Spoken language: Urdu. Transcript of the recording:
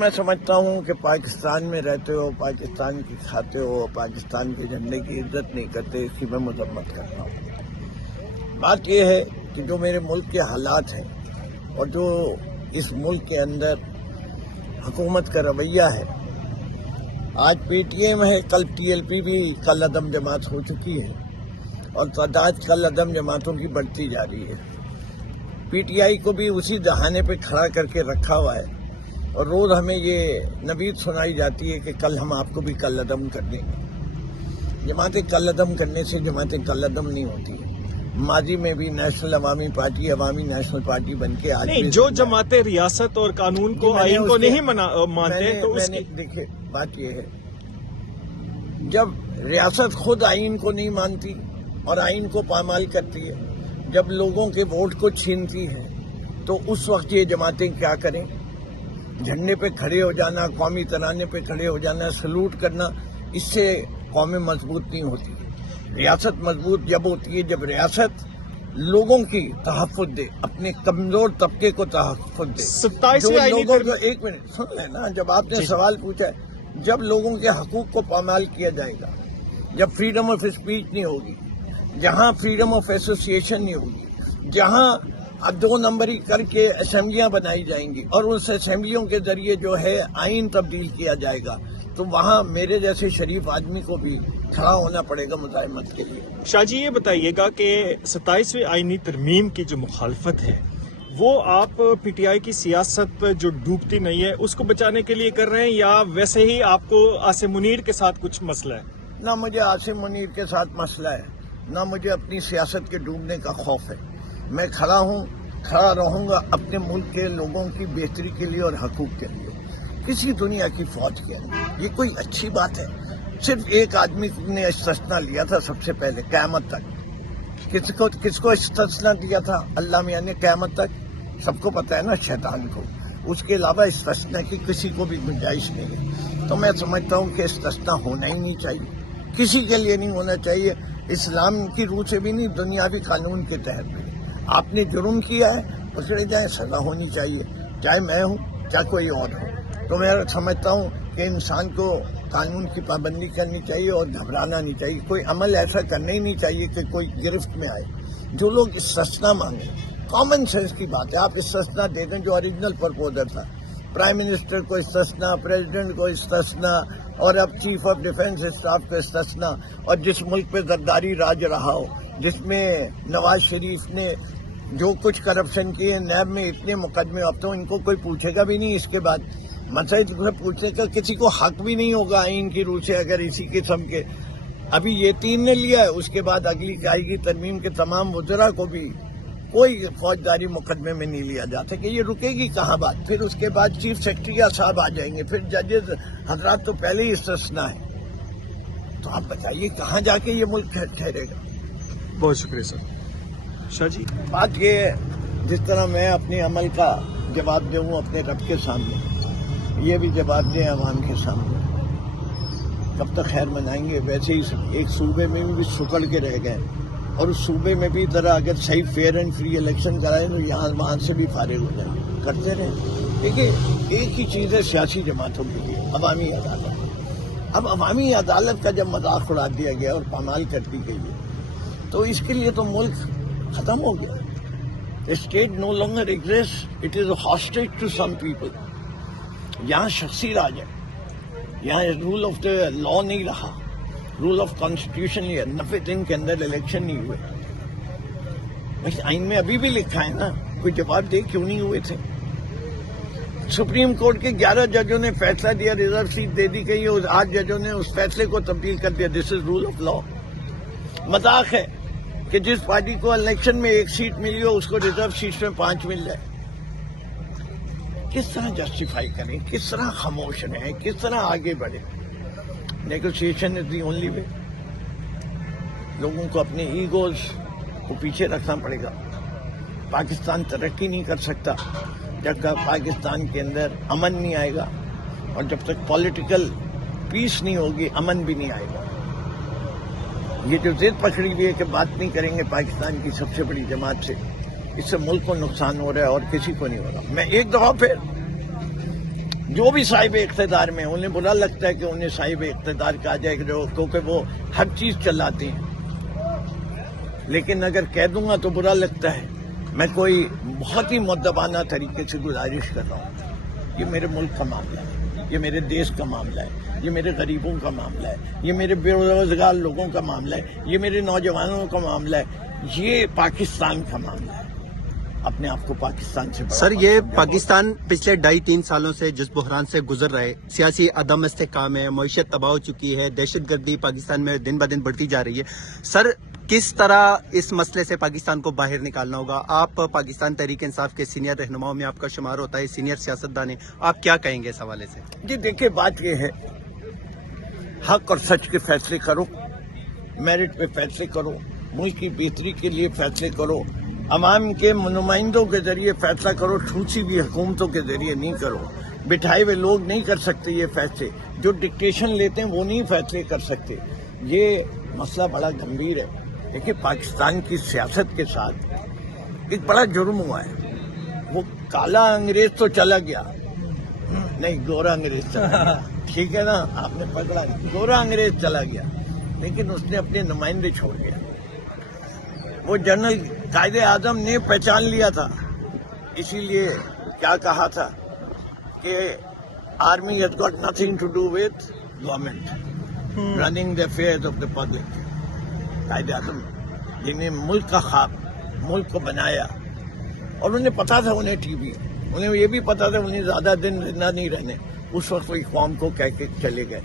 میں سمجھتا ہوں کہ پاکستان میں رہتے ہو، پاکستان کی کھاتے ہو، پاکستان کے جھنڈے کی عزت نہیں کرتے، اس کی میں مذمت کرتا ہوں۔ بات یہ ہے کہ جو میرے ملک کے حالات ہیں اور جو اس ملک کے اندر حکومت کا رویہ ہے، آج پی ٹی ایم ہے، کل ٹی ایل پی بھی کل عدم جماعت ہو چکی ہے اور تعداد کل عدم جماعتوں کی بڑھتی جا رہی ہے۔ پی ٹی آئی کو بھی اسی دہانے پہ کھڑا کر کے رکھا ہوا ہے اور روز ہمیں یہ نوید سنائی جاتی ہے کہ کل ہم آپ کو بھی کل عدم کر دیں گے۔ جماعتیں کل عدم کرنے سے جماعتیں کل عدم نہیں ہوتی۔ ماضی میں بھی نیشنل عوامی پارٹی عوامی نیشنل پارٹی بن کے آج نہیں، جو جماعتیں ریاست اور قانون کو آئین کو نہیں مانتے تو اس کی دیکھیں بات یہ ہے، جب ریاست خود آئین کو نہیں مانتی اور آئین کو پامال کرتی ہے، جب لوگوں کے ووٹ کو چھینتی ہے، تو اس وقت یہ جماعتیں کیا کریں؟ جھنڈے پہ کھڑے ہو جانا، قومی ترانے پہ کھڑے ہو جانا، سلوٹ کرنا، اس سے قومیں مضبوط نہیں ہوتی۔ ریاست مضبوط جب ہوتی ہے جب ریاست لوگوں کی تحفظ دے، اپنے کمزور طبقے کو تحفظ دے۔ 27ویں جو آئینی لوگوں کو ایک منٹ سن لینا، جب آپ نے سوال پوچھا ہے، جب لوگوں کے حقوق کو پامال کیا جائے گا، جب فریڈم آف اسپیچ نہیں ہوگی، جہاں فریڈم آف ایسوسیشن نہیں ہوگی، جہاں اب 2 نمبری کر کے اسمبلیاں بنائی جائیں گی اور اس اسمبلیوں کے ذریعے جو ہے آئین تبدیل کیا جائے گا، تو وہاں میرے جیسے شریف آدمی کو بھی کھڑا ہونا پڑے گا مزاحمت کے لیے۔ شاہ جی یہ بتائیے گا کہ 27ویں آئینی ترمیم کی جو مخالفت ہے وہ آپ پی ٹی آئی کی سیاست جو ڈوبتی نہیں ہے اس کو بچانے کے لیے کر رہے ہیں یا ویسے ہی آپ کو عاصم منیر کے ساتھ کچھ مسئلہ ہے؟ نہ مجھے عاصم منیر کے ساتھ مسئلہ ہے، نہ مجھے اپنی سیاست کے ڈوبنے کا خوف ہے۔ میں کھڑا رہوں گا اپنے ملک کے لوگوں کی بہتری کے لیے اور حقوق کے لیے، کسی دنیا کی فوج کے اندر۔ یہ کوئی اچھی بات ہے؟ صرف ایک آدمی نے استثنا لیا تھا سب سے پہلے قیامت تک۔ کس کو استثنا دیا تھا؟ اللہ میاں نے قیامت تک، سب کو پتہ ہے نا، شیطان کو۔ اس کے علاوہ استثنا کی کسی کو بھی گنجائش نہیں ہے۔ تو میں سمجھتا ہوں کہ استثنا ہونا ہی نہیں چاہیے، کسی کے لیے نہیں ہونا چاہیے، اسلام کی روح سے بھی نہیں، دنیاوی قانون کے تحت بھی۔ آپ نے جرم کیا ہے، پکڑے جائیں، سزا ہونی چاہیے، چاہے میں ہوں چاہے کوئی اور ہو۔ تو میں سمجھتا ہوں کہ انسان کو قانون کی پابندی کرنی چاہیے اور گھبرانا نہیں چاہیے، کوئی عمل ایسا کرنا ہی نہیں چاہیے کہ کوئی گرفت میں آئے۔ جو لوگ استثنا مانگیں، کامن سینس کی بات ہے، آپ استثنا دے دیں۔ جو اوریجنل پرپوزل تھا، پرائم منسٹر کو استثنا، پریزیڈنٹ کو استثنا، اور اب چیف آف ڈیفنس اسٹاف کو استثنا، اور جس ملک پہ زرداری راج رہا ہو، جس میں نواز شریف نے جو کچھ کرپشن کیے، نیب میں اتنے مقدمے، اب تو ان کو کوئی پوچھے گا بھی نہیں اس کے بعد۔ مسئلہ پوچھنے کا کسی کو حق بھی نہیں ہوگا آئین کی روح سے، اگر اسی قسم کے ابھی یہ 3 نے لیا ہے، اس کے بعد اگلی آئے گی ترمیم کے تمام وزراء کو بھی کوئی فوجداری مقدمے میں نہیں لیا جاتا کہ یہ رکے گی کہاں بات۔ پھر اس کے بعد چیف سیکرٹری صاحب آ جائیں گے، پھر ججز حضرات تو پہلے ہی استثنا ہے۔ تو آپ بتائیے کہاں جا کے یہ ملک ٹھہرے گا؟ بہت شکریہ سر۔ شاہ جی بات یہ ہے، جس طرح میں اپنے عمل کا جواب دوں اپنے رب کے سامنے، یہ بھی جواب دیں عوام کے سامنے۔ کب تک خیر منائیں گے؟ ویسے ہی ایک صوبے میں بھی سکڑ کے رہ گئے، اور اس صوبے میں بھی ذرا اگر صحیح فیئر اینڈ فری الیکشن کرائیں تو یہاں وہاں سے بھی فارغ ہو جائیں، کرتے رہیں۔ دیکھیے ایک ہی چیز ہے سیاسی جماعتوں کے لیے، عوامی عدالت۔ اب عوامی عدالت کا جب مذاق اڑا دیا گیا اور پامال کر دی گئی ہے، تو اس کے لیے تو ملک ختم ہو گیا۔ State no longer exist, it is hostage to some people. یہاں شخصی راج ہے، یہاں رول آف دا لا نہیں رہا، رول آف کانسٹیٹیوشن نہیں ہے۔ 90 دن کے اندر الیکشن نہیں ہوئے، بس آئین میں ابھی بھی لکھا ہے نا، کوئی جواب دے کیوں نہیں ہوئے تھے؟ سپریم کورٹ کے 11 ججوں نے فیصلہ دیا، ریزرو سیٹ دے دی گئی، اور 8 ججوں نے اس فیصلے کو تبدیل کر دیا۔ دس از رول آف لا۔ مذاق ہے کہ جس پارٹی کو الیکشن میں 1 سیٹ ملی ہو، اس کو ریزرو سیٹ میں 5 مل جائے۔ کس طرح جسٹیفائی کریں، کس طرح خاموش رہیں، کس طرح آگے بڑھیں؟ Negotiation is the only way. لوگوں کو اپنے ایگوز کو پیچھے رکھنا پڑے گا۔ پاکستان ترقی نہیں کر سکتا جب تک پاکستان کے اندر امن نہیں آئے گا، اور جب تک پولیٹیکل پیس نہیں ہوگی امن بھی نہیں آئے گا۔ یہ جو ضد پکڑی ہوئی ہے کہ بات نہیں کریں گے پاکستان کی سب سے بڑی جماعت سے، اس سے ملک کو نقصان ہو رہا ہے اور کسی کو نہیں ہو رہا۔ میں ایک دفعہ پھر جو بھی صاحب اقتدار میں انہیں برا لگتا ہے کہ انہیں صاحب اقتدار کہا جائے کیونکہ وہ ہر چیز چلاتے ہیں، لیکن اگر کہہ دوں گا تو برا لگتا ہے۔ میں کوئی بہت ہی مؤدبانہ طریقے سے گزارش کر رہا ہوں، یہ میرے ملک کا معاملہ ہے، یہ میرے دیش کا معاملہ ہے، یہ میرے غریبوں کا معاملہ ہے، یہ میرے بے روزگار لوگوں کا معاملہ ہے، یہ میرے نوجوانوں کا معاملہ ہے، یہ پاکستان کا معاملہ ہے۔ اپنے آپ کو پاکستان سے بڑا سر، مت یہ سمجھا۔ پاکستان پچھلے 2.5-3 سالوں سے جس بحران سے گزر رہے، سیاسی عدم استحکام ہے، معیشت تباہ ہو چکی ہے، دہشت گردی پاکستان میں دن بدن بڑھتی جا رہی ہے، سر کس طرح اس مسئلے سے پاکستان کو باہر نکالنا ہوگا؟ آپ پاکستان تحریک انصاف کے سینئر رہنماؤں میں آپ کا شمار ہوتا ہے، سینئر سیاستدان ہیں، آپ کیا کہیں گے اس حوالے سے؟ جی دیکھیں، بات یہ ہے، حق اور سچ کے فیصلے کرو، میرٹ پہ فیصلے کرو، ملک کی بہتری کے لیے فیصلے کرو، عوام کے نمائندوں کے ذریعے فیصلہ کرو، ٹھوسی بھی حکومتوں کے ذریعے نہیں کرو۔ بٹھائے ہوئے لوگ نہیں کر سکتے یہ فیصلے، جو ڈکٹیشن لیتے ہیں وہ نہیں فیصلے کر سکتے۔ یہ مسئلہ بڑا گمبھیر ہے۔ دیکھیں، پاکستان کی سیاست کے ساتھ ایک بڑا جرم ہوا ہے۔ وہ کالا انگریز تو چلا گیا، نہیں گورا انگریز چلا گیا، ٹھیک ہے نا، آپ نے پکڑا، گورا انگریز چلا گیا، لیکن اس نے اپنے نمائندے چھوڑ دیا۔ وہ جنرل قائد اعظم نے پہچان لیا تھا، اسی لیے کیا کہا تھا کہ army has got nothing to do with government running the affairs of the public. Quaid Azam جنہیں ملک کا خواب، ملک کو بنایا، اور انہیں پتا تھا انہیں ٹی وی، انہیں یہ بھی پتا تھا انہیں زیادہ دن زندہ نہیں رہنے، اس وقت وہ قوم کو کہہ کے چلے گئے۔